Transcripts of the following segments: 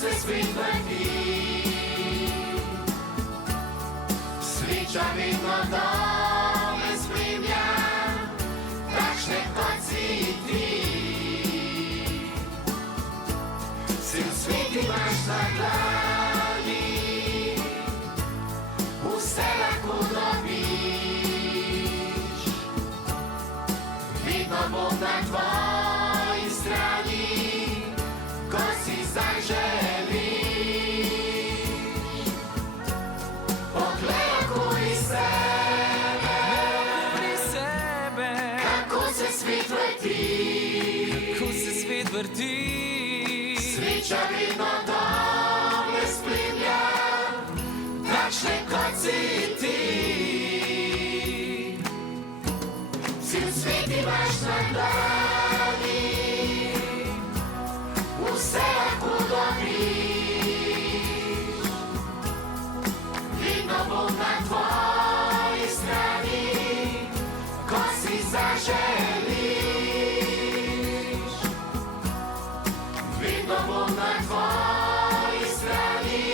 se svijet vrti. Sviđa vidno dome splimlja, bračne koci i ti. Sil sviti baš na glavi, u selaku dobiš. Vidno Bog na tvojoj strani, ko si zaželiš. Pogledaj sebe, kako se svijet vrti. Svića vidno dole splimlja, bračne koci i ti. Sil sviti baš na glavi, u selaku dobiš. Vidno Bog na tvojoj strani, ko si zaželiš. Vidno Bog na tvojoj strani,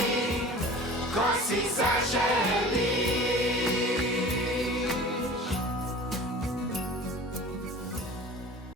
ko si zaželiš.